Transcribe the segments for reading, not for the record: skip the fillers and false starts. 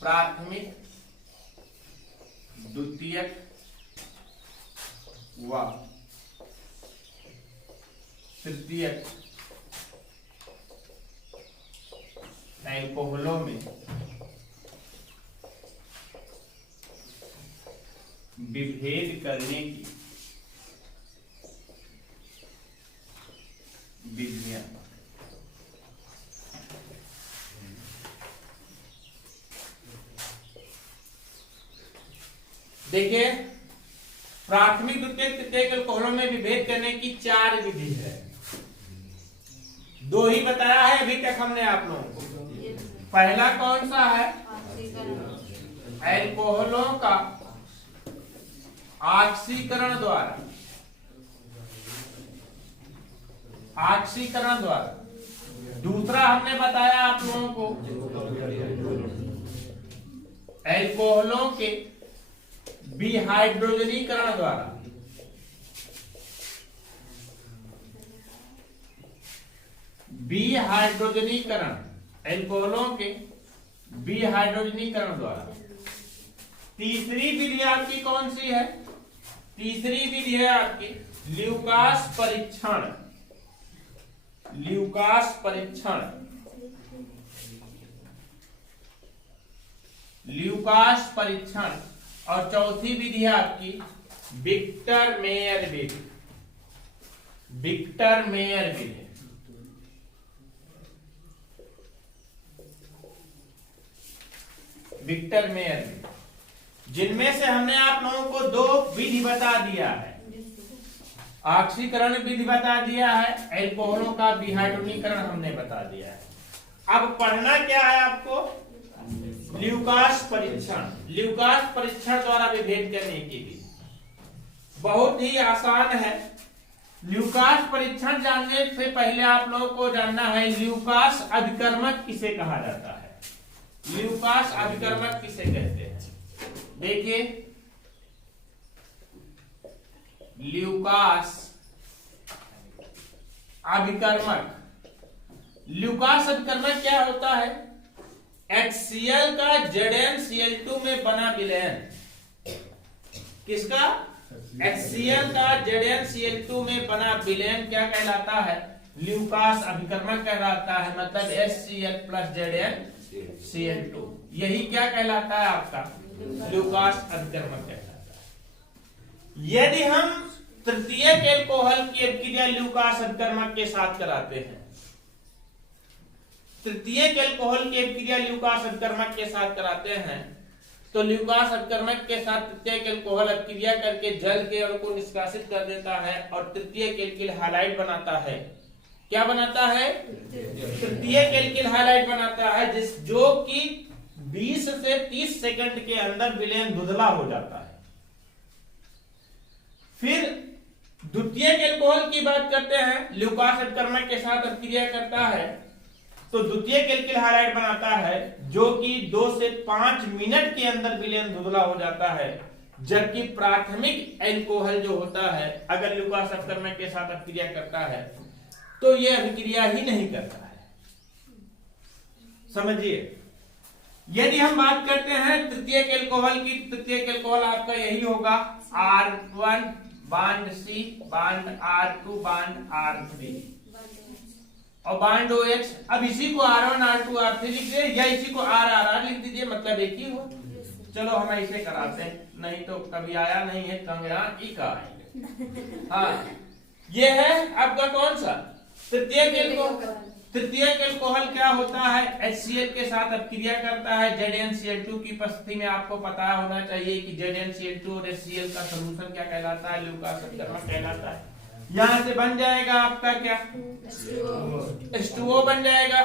प्राथमिक, द्वितीयक व तृतीयक एल्कोहलों में विभेद करने की विधियां। देखिए, प्राथमिक, द्वितीयक, तृतीयक एल्कोहलों में विभेद करने की 4 विधि है। 2 ही बताया है अभी तक हमने आप लोगों को। पहला कौन सा है? एल्कोहलों का ऑक्सीकरण द्वारा, ऑक्सीकरण द्वारा। दूसरा हमने बताया आप लोगों को एल्कोहलों के विहाइड्रोजनीकरण द्वारा। विहाइड्रोजनीकरण, एल्कोहलों के विहाइड्रोजनीकरण द्वारा। तीसरी विधि आपकी कौन सी है? तीसरी विधि है आपकी ल्यूकास परीक्षण। ल्यूकास परीक्षण, ल्यूकास परीक्षण। और चौथी विधि है आपकी विक्टर मेयर विधि। विक्टर मेयर विधि। विक्टर मेयर विधि, जिनमें से हमने आप लोगों को 2 विधि बता दिया है। ऑक्सीकरण विधि बता दिया है, एल्कोहलों का विहाइड्रोजनीकरण हमने बता दिया है। अब पढ़ना क्या है आपको? ल्यूकास परीक्षण। ल्यूकास परीक्षण द्वारा विभेद करने की विधि बहुत ही आसान है। ल्यूकास परीक्षण जानने से पहले आप लोगों को जानना है ल्यूकास अभिकर्मक किसे कहा जाता है। ल्यूकास अभिकर्मक किसे कहते हैं? देखिए, ल्यूकास अभिकर्मक, ल्यूकास अभिकर्मक क्या होता है? HCl का ZnCl2 में बना विलयन। किसका? HCl का ZnCl2 में बना विलयन क्या कहलाता है? ल्यूकास अभिकर्मक कहलाता है। मतलब HCl प्लस ZnCl2, यही क्या कहलाता है आपका? ल्यूकास अभिकर्मक कहलाता है। यदि हम तृतीयक एल्कोहल की अभिक्रिया ल्यूकास अभिकर्मक के साथ कराते हैं, तृतीयक एल्कोहल की अभिक्रिया ल्यूकास अभिकर्मक के साथ कराते हैं, तो ल्यूकास अभिकर्मक के साथ तृतीयक एल्कोहल अभिक्रिया करके जल के अणु को निष्कासित कर देता है और तृतीयक एल्किल हैलाइड बनाता है। क्या बनाता है? तृतीयक एल्किल हैलाइड बनाता है, जो कि 20 से 30 सेकंड के अंदर विलयन धुंधला हो जाता है। फिर द्वितीयक एल्कोहल की बात करते हैं, ल्यूकास अभिकर्मक के साथ अभिक्रिया करता है तो द्वितीयक एल्किल हैलाइड बनाता है, जो कि 2 से 5 मिनट के अंदर विलयन धुंधला हो जाता है। जबकि प्राथमिक एल्कोहल जो होता है, अगर ल्यूकास अभिकर्मक के साथ अभिक्रिया करता है तो यह अभिक्रिया ही नहीं करता है। समझिए, यदि हम बात करते हैं तृतीयक एल्कोहल की, तृतीयक एल्कोहल आपका यही होगा R1 bond C bond R2 bond R3 और बांड OH। अब इसी को R1 R2 R3 लिख दीजिए या इसी को RR लिख दीजिए, मतलब एक ही हो। चलो हम ऐसे कराते हैं, नहीं तो कभी आया नहीं है कंगरान ई का आएंगे। हाँ, ये है आपका कौन सा? तृतीयक एल्कोहल। तृतीयक एल्कोहल क्या होता है? HCl के साथ अभिक्रिया करता है ZnCl2 की उपस्थिति में। आपको पता होना चाहिए कि ZnCl2 और HCl का सॉल्यूशन क्या कहलाता है? ल्यूकास अभिकर्मक कहलाता है। यहां से बन जाएगा आपका क्या? H2O बन जाएगा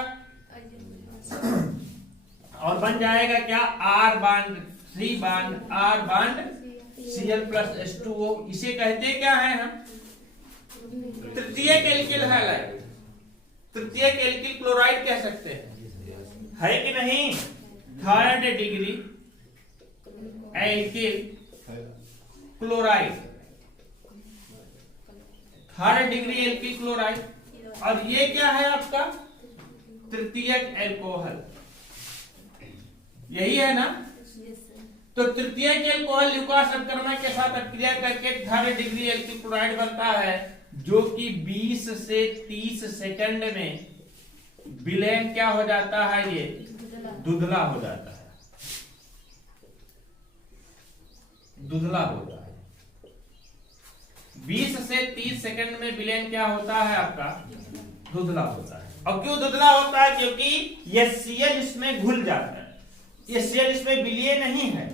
और बन जाएगा क्या? R bond C bond R bond Cl plus H2O। इसे कहते क्या है हम? तृतीयक एल्किल हैलाइड, तृतीयक एल्किल क्लोराइड कह सकते हैं, है कि नहीं? 3rd degree alkyl chloride, 3rd degree alkyl chloride. और ये क्या है आपका? तृतीयक एल्कोहल। यही है ना। तो तृतीय के अल्कोहल ल्यूकास संक्रमण के साथ अभिक्रिया करके 18 डिग्री एल्किल क्लोराइड बनता है, जो कि 20 से 30 सेकंड में विलयन क्या हो जाता है, ये दुधला हो जाता है, दुधला होता है। 20 से 30 सेकंड में विलयन क्या होता है आपका, दुधला होता है। और क्यों दुधला होता है, क्योंकि ये Cl इसमें घुल जाता है, ये Cl इसमें विलीय नहीं है,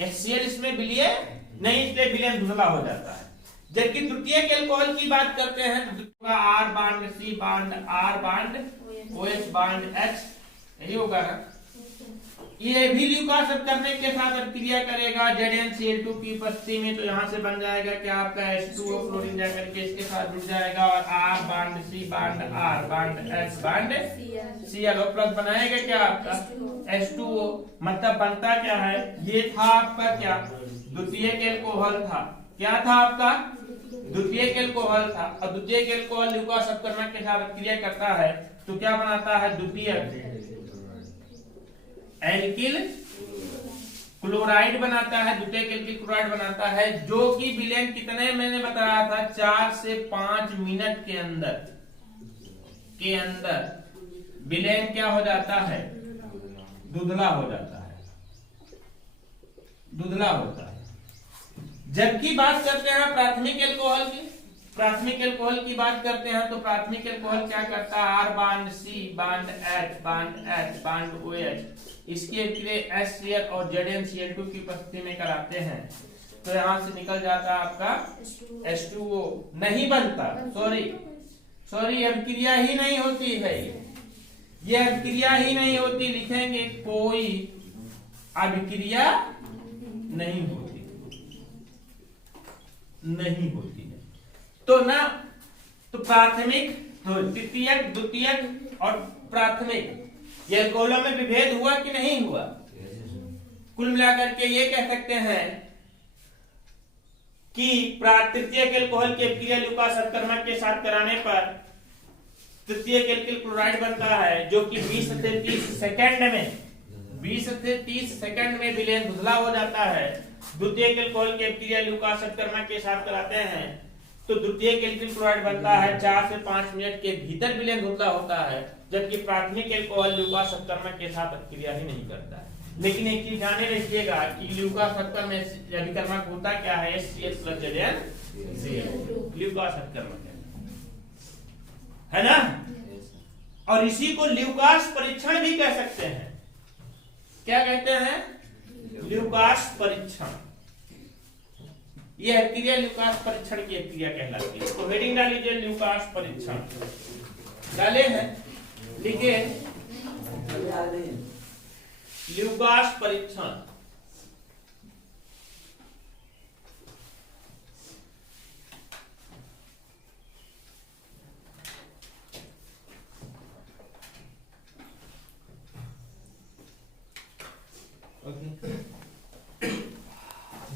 HCl इसमें विलीय नहीं, इसलिए विलयन दुधला हो जाता है। जबकि तृतीय के अल्कोहल की बात करते हैं तो R bond C bond R bond OH bond H, यही होगा ना। ये भी ल्यूकास करने के साथ अभिक्रिया करेगा ZnCl2 की उपस्थिति में, तो यहां से बन जाएगा क्या आपका H2O, फ्लोरीन जाकर के इसके साथ जुड़ जाएगा और R bond C bond R bond H bond Cl plus बनाएगा क्या आपका H2O। मतलब बनता क्या है, ये था आपका क्या, द्वितीय के अल्कोहल था, क्या था आपका द्वितीय के अल्कोहल था। और द्वितीय के अल्कोहल ल्यूकास अपकर्मक के साथ अभिक्रिया करता है तो क्या बनाता है, द्वितीय एल्किल क्लोराइड बनाता है, द्वितीय एल्किल क्लोराइड बनाता है, जो कि विलयन कितने मैंने बताया था, 4 से 5 मिनट के अंदर विलयन क्या हो जाता है, दुधला हो जाता है, दुधला होता है। जबकि बात करते हैं प्राथमिक एल्कोहल की, प्राथमिक एल्कोहल की बात करते हैं तो प्राथमिक एल्कोहल क्या करता है, R bond C bond H bond OH, इसके अभिक्रिया HCl और ZnCl2 की उपस्थिति में कराते हैं, तो यहां से निकल जाता है आपका H2O, नहीं बनता, सॉरी अभिक्रिया ही नहीं होती है, ये अभिक्रिया ही नहीं होती, लिखेंगे कोई अभिक्रिया नहीं होती है। तो ना, तो प्राथमिक, तो तृतीयक, द्वितीयक और प्राथमिक, ये अल्कोहलों में विभेद हुआ कि नहीं हुआ। कुल मिलाकर के ये कह सकते हैं कि तृतीय के अल्कोहल की अभिक्रिया ल्यूकास संक्रमण के साथ कराने पर तृतीय के एल्किल क्लोराइड बनता है, जो कि 20 से 30 सेकंड में विलयन दुधला हो जाता है। द्वितीय के अल्कोहल की अभिक्रिया ल्यूकास संक्रमण के साथ कराते हैं तो द्वितीय के एल्किल क्लोराइड बनता है, 4 से 5 मिनट के भीतर विलयन दुधला होता है। जबकि प्राथमिक एल्कोहल ल्यूकास संक्रमण के साथ अभिक्रिया ही नहीं करता है। लेकिन एक चीज जाने रखिएगा कि ल्यूकास संक्रमण में अभिकर्मक होता क्या है, HCl प्लस ZnCl, ल्यूकास संक्रमण है ना। और इसी को ल्यूकास परीक्षण भी कह सकते हैं। क्या कहते हैं, ल्यूकास परीक्षण। यह अभिक्रिया ल्यूकास परीक्षण की अभिक्रिया कहलाती है। तो हेडिंग डाल लीजिए ल्यूकास परीक्षण, डाले हैं, लिखे ल्यूकास परीक्षण।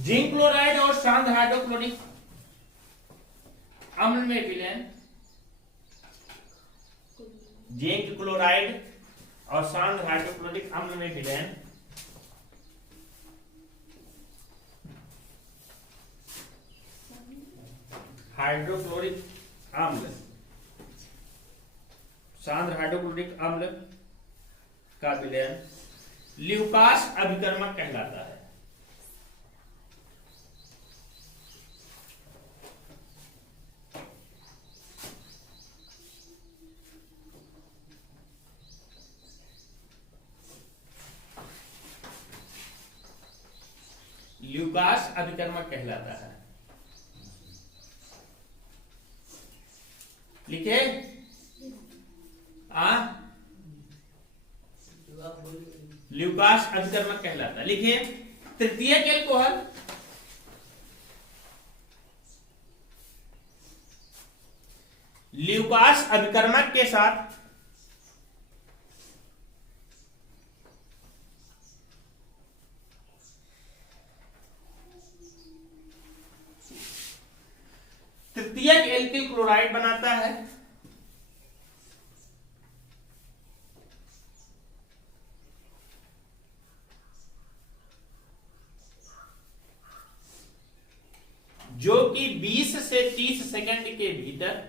जिंक क्लोराइड और शांत हाइड्रोक्लोरिक अम्ल में विलयन, जिंक क्लोराइड और शांत हाइड्रोक्लोरिक अम्ल में विलयन हाइड्रोक्लोरिक अम्ल, शांत हाइड्रोक्लोरिक अम्ल का विलयन ल्यूकास अभिकर्मक कहलाता है। ल्यूकास अभिकर्मक कहलाता है। लिखे ल्यूकास अभिकर्मक कहलाता है। लिखिए तृतीय के अल्कोहल ल्यूकास अभिकर्मक के साथ तृतीयक एल्किल क्लोराइड बनाता है। जो कि 20 से 30 सेकंड के भीतर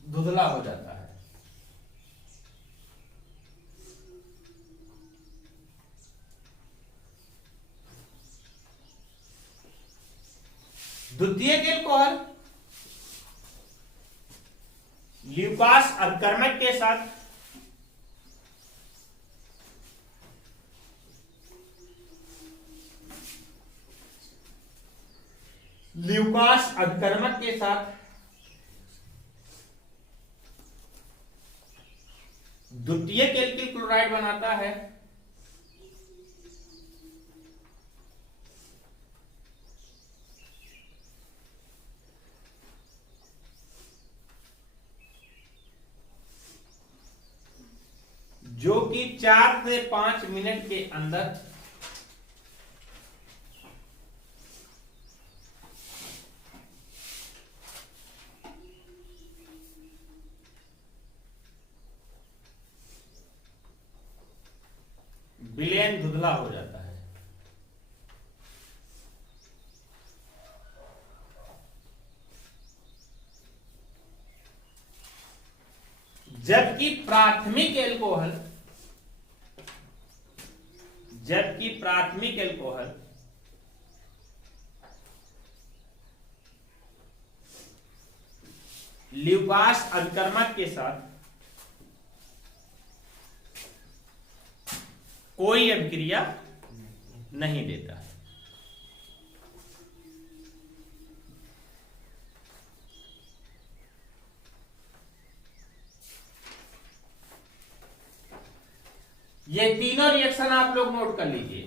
धुंधला हो जाता है। द्वितीयक एल्कोहल ल्यूकास अभिकर्मक के साथ द्वितीयक एल्किल क्लोराइड बनाता है। जो कि 4 से 5 मिनट के अंदर विलयन धुंधला हो जाता है। जबकि प्राथमिक एल्कोहल ल्यूकास अभिकर्मक के साथ कोई अभिक्रिया नहीं देता है। ये तीनों रिएक्शन आप लोग नोट कर लीजिए,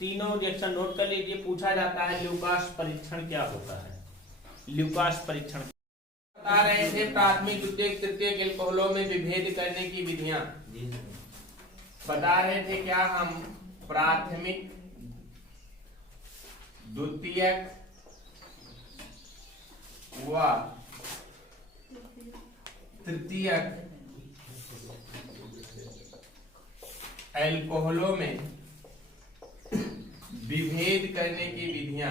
तीनों रिएक्शन नोट कर लीजिए। पूछा जाता है ल्यूकास परीक्षण क्या होता है। ल्यूकास परीक्षण बता रहे थे प्राथमिक द्वितीयक तृतीयक एल्कोहलों में विभेद करने की विधियां बता रहे थे। क्या हम प्राथमिक द्वितीयक व तृतीयक एल्कोहलों में विभेद करने की विधियां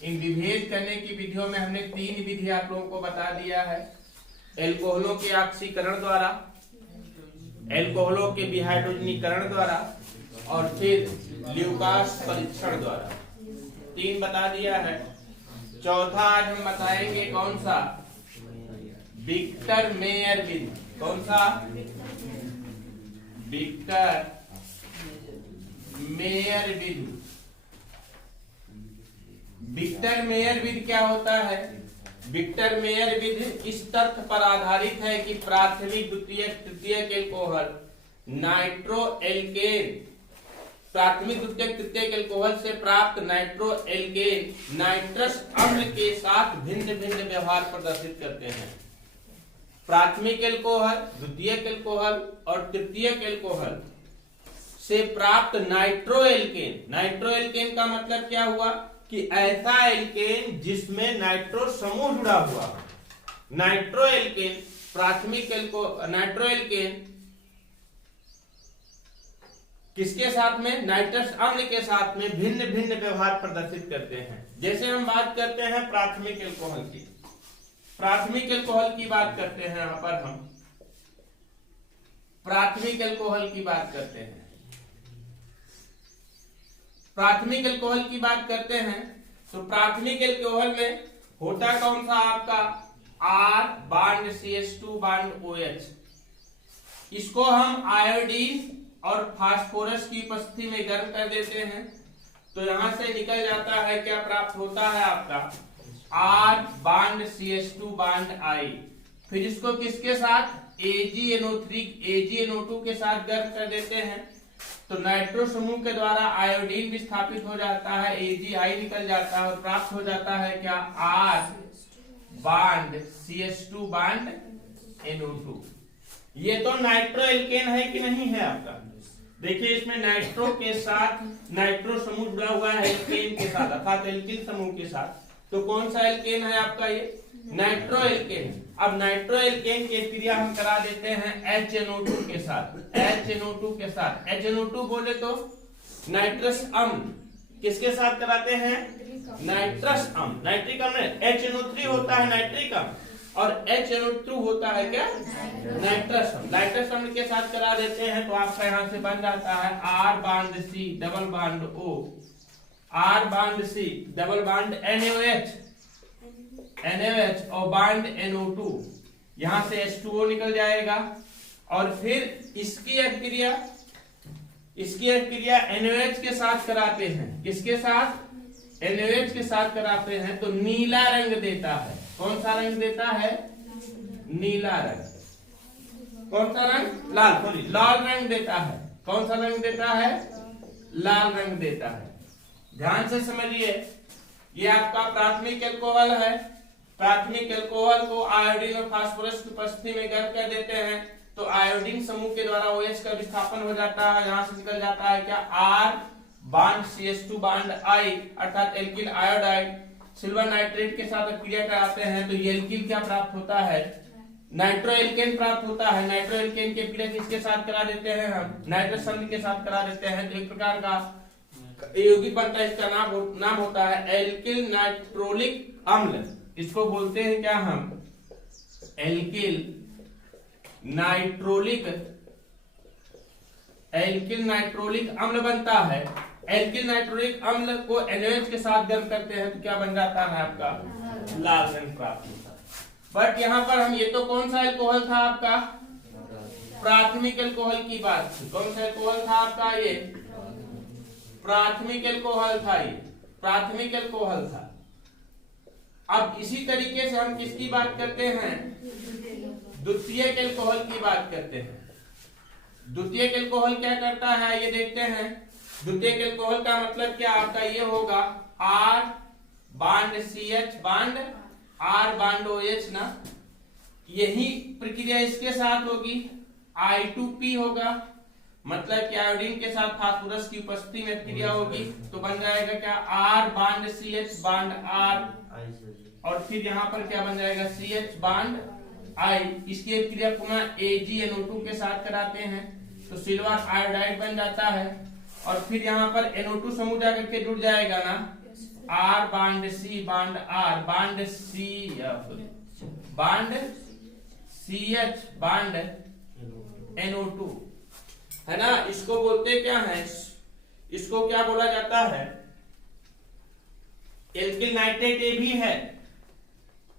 इन विभेद करने की विधियों में हमने 3 विधि आप लोगों को बता दिया है। एल्कोहलों के ऑक्सीकरण द्वारा, एल्कोहलों के विहाइड्रोजनीकरण द्वारा और फिर ल्यूकास परीक्षण द्वारा। 3 बता दिया है। चौथा आज हम बताएंगे कौन सा, विक्टर मेयर विधि। कौन सा? विक्टर मेयर विधि। विक्टर मेयर विधि क्या होता है? विक्टर मेयर विधि इस तथ्य पर आधारित है कि प्राथमिक द्वितीयक तृतीयक एल्कोहल नाइट्रो एल्केन, प्राथमिक द्वितीयक तृतीयक एल्कोहल से प्राप्त नाइट्रो एल्केन नाइट्रस अम्ल के साथ भिन्न भिन्न व्यवहार प्रदर्शित करते हैं। प्राथमिक एल्कोहल, द्वितीयक एल्कोहल और तृतीयक एल्कोहल से प्राप्त नाइट्रो एल्केन, नाइट्रो एल्केन का मतलब क्या हुआ कि ऐसा एल्केन जिसमें नाइट्रो समूह जुड़ा हुआ। नाइट्रो एल्केन, प्राथमिक नाइट्रो एल्केन किसके साथ में? नाइट्रस अम्ल के साथ में भिन्न भिन्न व्यवहार प्रदर्शित करते हैं। जैसे हम बात करते हैं प्राथमिक एल्कोहल की, प्राथमिक एल्कोहल की बात करते हैं। यहां पर हम प्राथमिक एल्कोहल की बात करते हैं। प्राथमिक एल्कोहल की बात करते हैं तो प्राथमिक एल्कोहल में होता कौन सा आपका? R bond CH2 bond OH। इसको हम आयोडीन और फास्फोरस की उपस्थिति में गर्म कर देते हैं तो यहां से निकल जाता है, क्या प्राप्त होता है आपका? R bond CH2 bond I। फिर इसको किसके साथ? AgNO3 AgNO2 के साथ गर्म कर देते हैं तो नाइट्रो समूह के द्वारा आयोडीन विस्थापित हो जाता है, AgI निकल जाता है और प्राप्त हो जाता है क्या? R bond CH2 bond NO2। ये तो नाइट्रो एल्केन है कि नहीं है आपका? देखिए इसमें नाइट्रो के साथ नाइट्रो समूह जुड़ा हुआ है एल्केन के साथ अर्थात एल्किल समूह के साथ। तो कौन सा एल्केन है आपका ये? Nitro alkene. अब नाइट्रो एल्केन की क्रिया हम करा देते हैं HNO2 के साथ। HNO2 के साथ, HNO2 बोले तो नाइट्रस अम्ल, किसके साथ कराते हैं? नाइट्रस अम्ल। नाइट्रिक अम्ल HNO3 होता है नाइट्रिक अम्ल, और HNO2 होता है क्या? नाइट्रस अम्ल। नाइट्रस अम्ल के साथ करा देते हैं तो आपका यहां से बन जाता है R bond C double bond O, R bond C double bond NaOH और बांड NO2, यहां से H2O निकल जाएगा। और फिर इसकी क्रिया NaOH के साथ कराते हैं। किसके साथ? NaOH के साथ कराते हैं तो नीला रंग देता है। कौन सा रंग देता है? नीला रंग। कौन सा रंग? लाल, सॉरी लाल रंग देता है। कौन सा रंग देता है? लाल रंग देता है। ध्यान से समझिए, ये आपका प्राथमिक अल्कोहल है। प्राथमिक अल्कोहल को आयोडीन और फास्फोरस की उपस्थिति में गर्म कर देते हैं तो आयोडीन समूह के द्वारा OH का विस्थापन हो जाता है। यहां से निकल जाता है क्या? R bond CH2 bond I अर्थात एल्किल आयोडाइड। सिल्वर नाइट्रेट के साथ क्रिया कराते हैं तो ये एल्किल क्या प्राप्त होता है? नाइट्रो एल्केन प्राप्त होता है। नाइट्रो एल्केन की क्रिया किसके साथ करा देते हैं हम? नाइट्रस अम्ल के साथ करा देते हैं। तो एक प्रकार का यौगिक बनता है, इसका नाम होता है एल्किल नाइट्रोलिक अम्ल। इसको बोलते हैं क्या हम? एल्किल नाइट्रोलिक अम्ल बनता है। एल्किल नाइट्रोलिक अम्ल को NaOH के साथ गर्म करते हैं तो क्या बन जाता है आपका? लाल रंग प्राप्त होता है। बट यहाँ पर हम, ये तो कौन सा अल्कोहल था आपका? प्राथमिक अल्कोहल की बात थी। कौन सा अल्कोहल था आपका? ये प्राथमिक अल्कोहल था। ये प्राथमिक अल्कोहल था। अब इसी तरीके से हम किसकी बात करते हैं? द्वितीयक अल्कोहल की बात करते हैं। द्वितीयक अल्कोहल क्या करता है ये देखते हैं। द्वितीयक अल्कोहल का मतलब क्या आपका? ये होगा R bond CH bond R bond OH ना, यही प्रक्रिया इसके साथ होगी। I2P होगा, मतलब कि आयोडीन के साथ फास्फोरस की उपस्थिति में क्रिया होगी तो बन जाएगा क्या? R bond CH bond R, और फिर यहाँ पर क्या बन जाएगा? CH bond I। इसकी क्रिया पुनः AgNO2 के साथ कराते हैं तो सिल्वर आयोडाइड बन जाता है। और फिर यहाँ पर NO2 समूह जाकर के जुड़ जाएगा ना, R bond C bond R bond CH bond NO2 है ना। इसको बोलते क्या है? इसको क्या बोला जाता है? Alkyl nitrate. ये भी है,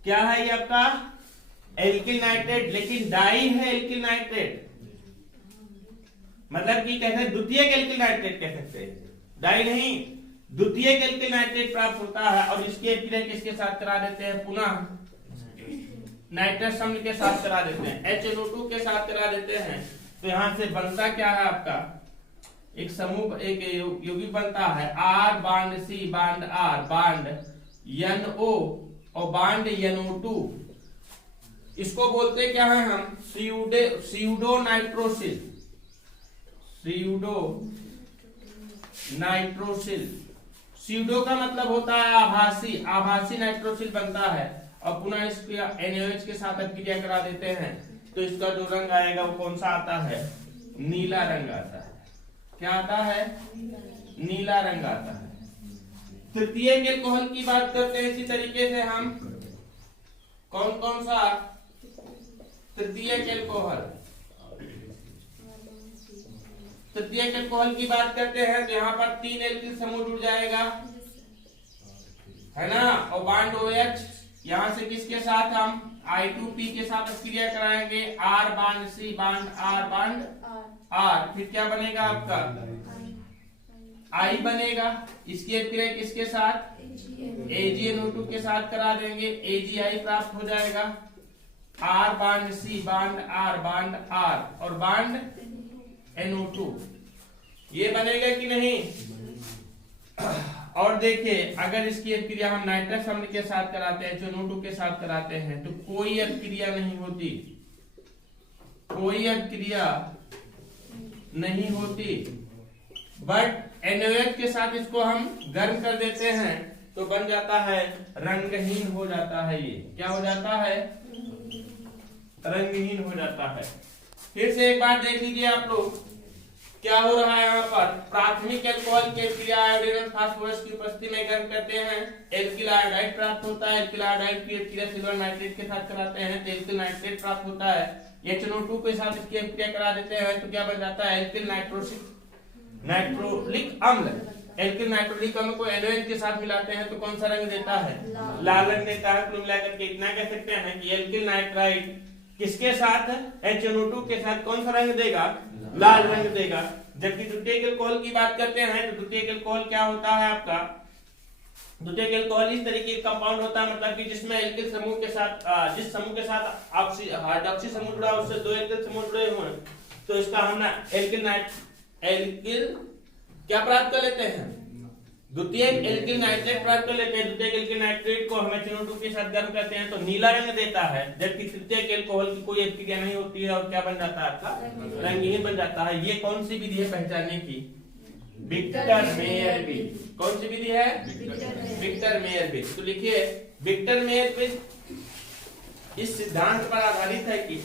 क्या है ये आपका? एल्किल नाइट्रेट, लेकिन डाई है एल्किल नाइट्रेट। मतलब कि कहते हैं द्वितीयक एल्किल नाइट्रेट कह सकते हैं, डाई नहीं। द्वितीयक एल्किल नाइट्रेट प्राप्त होता है और इसके क्रिया किसके साथ करा देते हैं? पुनः नाइट्रस अम्ल के साथ करा देते हैं, HNO2 के साथ करा देते हैं। तो यहां से बनता क्या है आपका? एक समूह, एक यौगिक बनता है R bond C bond R bond NO और बांड NO2। इसको बोलते क्या है हम? Pseudo nitrosyl. स्यूडो का मतलब होता है आभासी। आभासी नाइट्रोसिल बनता है और पुनः इसको NaOH के साथ क्रिया करा देते हैं तो इसका जो रंग आएगा वो कौन सा आता है? नीला रंग आता है। क्या आता है? नीला रंग आता है। तृतीयक अल्कोहल की बात करते हैं इसी तरीके से हम। कौन कौन सा तृतीयक अल्कोहल? तृतीयक अल्कोहल की बात करते हैं तो यहाँ पर 3 एल्किल समूह जुड़ जाएगा है ना, और बांड OH। यहाँ से किसके साथ हम I2P के साथ क्रिया कराएंगे, R bond C bond R bond R। फिर क्या बनेगा आपका? I बनेगा। इसकी क्रिया किसके साथ? AgNO2 के साथ करा देंगे, AgI प्राप्त हो जाएगा। R bond C bond R bond R और बांड NO2। ये बनेगा कि नहीं? और देखिए, अगर इसकी क्रिया हम नाइट्रस अम्ल के साथ कराते हैं, HNO2 के साथ कराते हैं तो कोई क्रिया नहीं होती, कोई क्रिया नहीं होती। बट NaOH के साथ इसको हम गर्म कर देते हैं तो बन जाता है रंगहीन हो जाता है। ये क्या हो जाता है? रंगहीन हो जाता है। फिर से एक बार देख लीजिए आप लोग, क्या हो रहा है यहाँ पर? प्राथमिक अल्कोहल के क्रिया आयोडीन और फास्फोरस की उपस्थिति में गर्म करते हैं, एल्किल आयोडाइड प्राप्त होता है। एल्किल आयोडाइड की क्रिया सिल्वर नाइट्रेट के साथ कराते हैं तो एल्किल नाइट्रेट प्राप्त होता है। HNO2 के साथ इसकी क्रिया करा देते हैं तो क्या बन जाता है? एल्किल नाइट्रोलिक अम्ल। एल्किल नाइट्रोलिक अम्ल को NaOH के साथ मिलाते हैं तो कौन सा रंग देता है? लाल रंग देता है। कुल मिलाकर के इतना कह सकते हैं कि एल्किल नाइट्राइड किसके साथ? HNO2 के साथ कौन सा रंग देगा? लाल रंग देगा। जबकि द्वितीयक अल्कोहल की बात करते हैं तो द्वितीयक अल्कोहल क्या होता है आपका? द्वितीयक अल्कोहल इस तरीके का कंपाउंड होता है, मतलब कि जिसमें एल्किल समूह के साथ जिस समूह के साथ हाइड्रोक्सी समूह जुड़ा उससे दो एल्किल समूह जुड़े हुए हैं तो इसका हम एल्किल क्या प्राप्त कर लेते हैं? द्वितीयक एल्किल नाइट्रेट प्राप्त कर लेते हैं। द्वितीयक एल्किल नाइट्रेट को हम HNO2 के साथ गर्म करते हैं तो नीला रंग देता है, जबकि तृतीयक अल्कोहल की कोई अभिक्रिया नहीं होती है और क्या बन जाता है आपका? रंगहीन बन जाता है। ये कौन सी विधि है पहचानने की? विक्टर मेयर विधि। कौन सी विधि है? विक्टर मेयर विधि। तो लिखिए, विक्टर मेयर विधि इस सिद्धांत पर आधारित है कि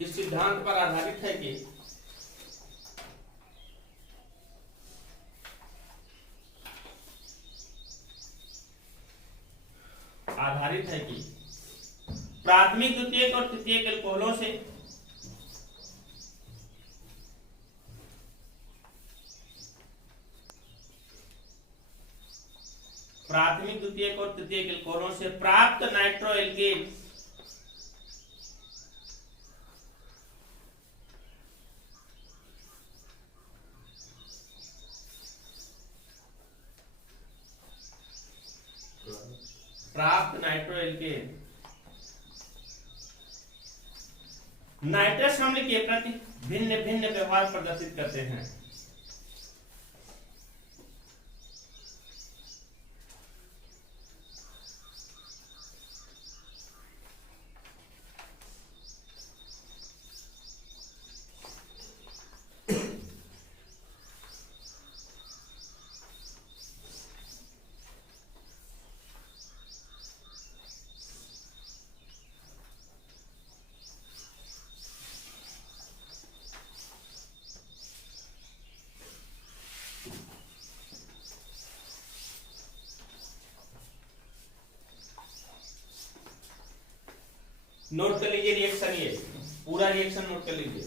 इस सिद्धांत पर आधारित है कि प्राथमिक द्वितीयक और तृतीयक अल्कोहलों से प्राथमिक द्वितीयक और तृतीयक अल्कोहलों से प्राप्त नाइट्रोएल्केन नाइट्रस अम्ल के प्रति भिन्न भिन्न व्यवहार प्रदर्शित करते हैं। नोट कर लीजिए रिएक्शन, ये पूरा रिएक्शन नोट कर लीजिए।